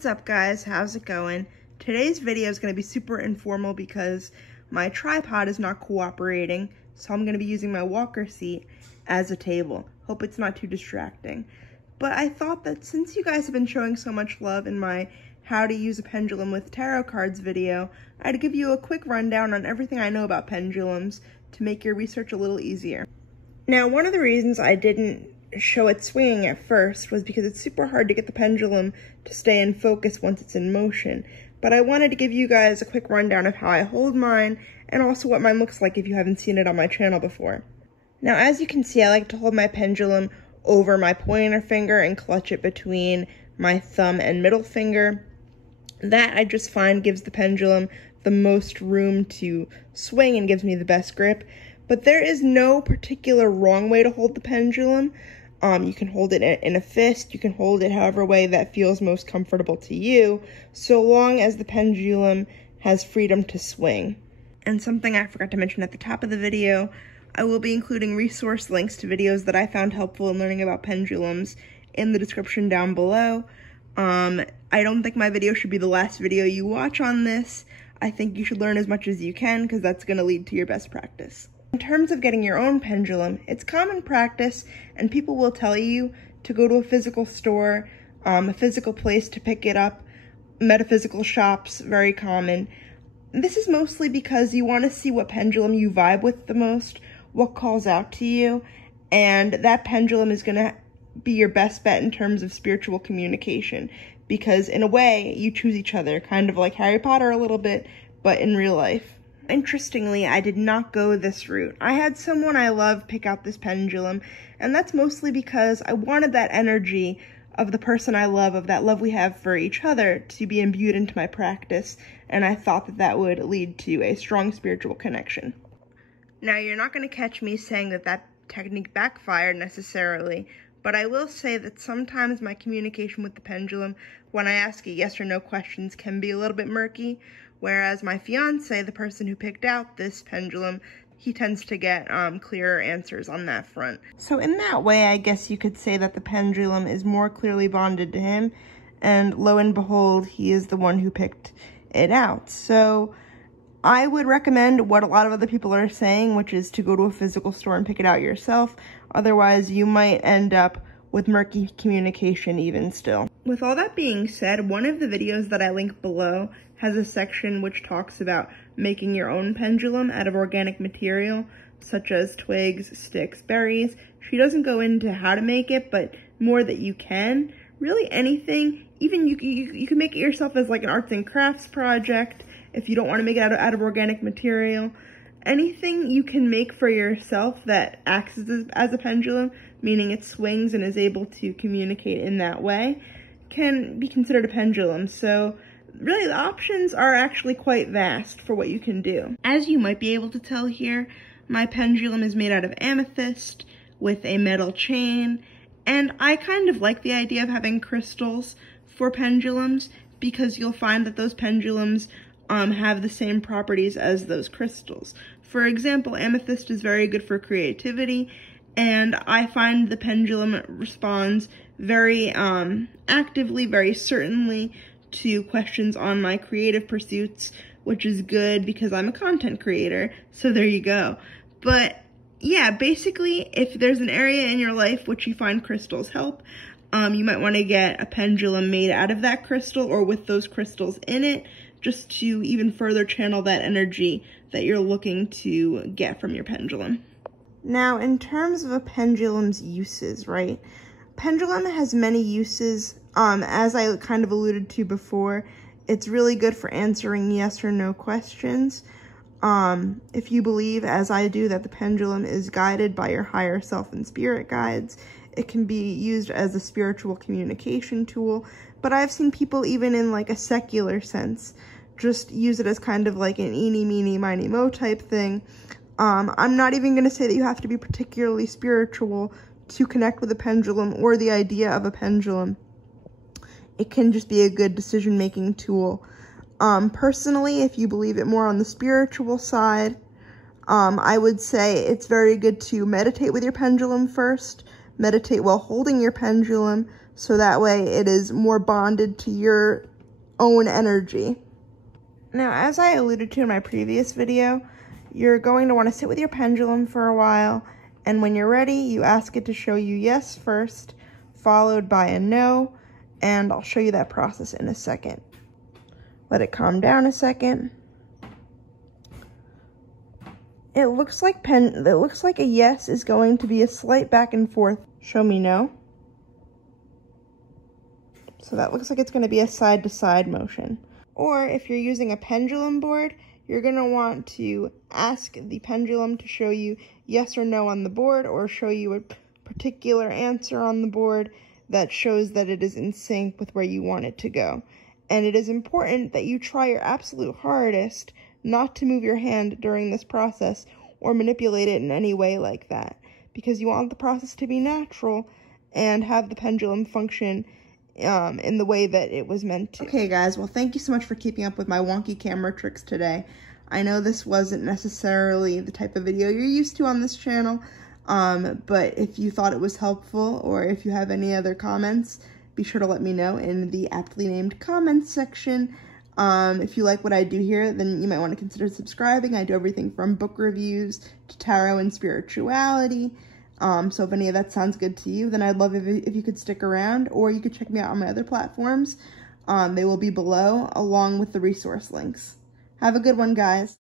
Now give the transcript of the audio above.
What's up guys, how's it going? Today's video is going to be super informal because my tripod is not cooperating, so I'm going to be using my walker seat as a table. Hope it's not too distracting. But I thought that since you guys have been showing so much love in my how to use a pendulum with tarot cards video, I'd give you a quick rundown on everything I know about pendulums to make your research a little easier. Now, one of the reasons I didn't show it swinging at first was because it's super hard to get the pendulum to stay in focus once it's in motion. But I wanted to give you guys a quick rundown of how I hold mine and also what mine looks like if you haven't seen it on my channel before. Now, as you can see, I like to hold my pendulum over my pointer finger and clutch it between my thumb and middle finger. That I just find gives the pendulum the most room to swing and gives me the best grip. But there is no particular wrong way to hold the pendulum. You can hold it in a fist, you can hold it however way that feels most comfortable to you, so long as the pendulum has freedom to swing. And something I forgot to mention at the top of the video, I will be including resource links to videos that I found helpful in learning about pendulums in the description down below. I don't think my video should be the last video you watch on this. I think you should learn as much as you can because that's going to lead to your best practice. In terms of getting your own pendulum, it's common practice and people will tell you to go to a physical store, a physical place to pick it up. Metaphysical shops, very common. This is mostly because you want to see what pendulum you vibe with the most, what calls out to you, and that pendulum is going to be your best bet in terms of spiritual communication, because in a way you choose each other, kind of like Harry Potter a little bit, but in real life. Interestingly, I did not go this route. I had someone I love pick out this pendulum, and that's mostly because I wanted that energy of the person I love, of that love we have for each other, to be imbued into my practice, and I thought that that would lead to a strong spiritual connection. Now, you're not going to catch me saying that that technique backfired necessarily, but I will say that sometimes my communication with the pendulum, when I ask it yes or no questions, can be a little bit murky. Whereas my fiance, the person who picked out this pendulum, he tends to get clearer answers on that front. So in that way, I guess you could say that the pendulum is more clearly bonded to him, and lo and behold, he is the one who picked it out. So I would recommend what a lot of other people are saying, which is to go to a physical store and pick it out yourself. Otherwise, you might end up with murky communication even still. With all that being said, one of the videos that I link below has a section which talks about making your own pendulum out of organic material, such as twigs, sticks, berries. She doesn't go into how to make it, but more that you can. Really anything, even you can make it yourself as like an arts and crafts project if you don't want to make it out of organic material. Anything you can make for yourself that acts as a pendulum, meaning it swings and is able to communicate in that way, can be considered a pendulum. So really, the options are actually quite vast for what you can do. As you might be able to tell here, my pendulum is made out of amethyst with a metal chain, and I kind of like the idea of having crystals for pendulums because you'll find that those pendulums have the same properties as those crystals. For example, amethyst is very good for creativity, and I find the pendulum responds very actively, very certainly to questions on my creative pursuits, which is good because I'm a content creator, so there you go. But yeah, basically, if there's an area in your life which you find crystals help, you might want to get a pendulum made out of that crystal or with those crystals in it, just to even further channel that energy that you're looking to get from your pendulum. Now, in terms of a pendulum's uses, right? Pendulum has many uses. As I kind of alluded to before, it's really good for answering yes or no questions. If you believe, as I do, that the pendulum is guided by your higher self and spirit guides, it can be used as a spiritual communication tool. But I've seen people, even in like a secular sense, just use it as kind of like an eeny, meeny, miny, mo type thing. I'm not even going to say that you have to be particularly spiritual to connect with a pendulum or the idea of a pendulum. It can just be a good decision-making tool. Personally, if you believe it more on the spiritual side, I would say it's very good to meditate with your pendulum first. Meditate while holding your pendulum so that way it is more bonded to your own energy. Now, as I alluded to in my previous video, you're going to want to sit with your pendulum for a while, and when you're ready, you ask it to show you yes first, followed by a no, and I'll show you that process in a second. Let it calm down a second. It looks like a yes is going to be a slight back and forth. Show me no. So that looks like it's going to be a side to side motion. Or if you're using a pendulum board, you're going to want to ask the pendulum to show you yes or no on the board, or show you a particular answer on the board that shows that it is in sync with where you want it to go. And it is important that you try your absolute hardest not to move your hand during this process or manipulate it in any way like that, because you want the process to be natural and have the pendulum function in the way that it was meant to. Okay guys, well thank you so much for keeping up with my wonky camera tricks today. I know this wasn't necessarily the type of video you're used to on this channel, but if you thought it was helpful, or if you have any other comments, be sure to let me know in the aptly named comments section. If you like what I do here, then you might want to consider subscribing. I do everything from book reviews to tarot and spirituality. So if any of that sounds good to you, then I'd love if you could stick around, or you could check me out on my other platforms. They will be below, along with the resource links. Have a good one, guys.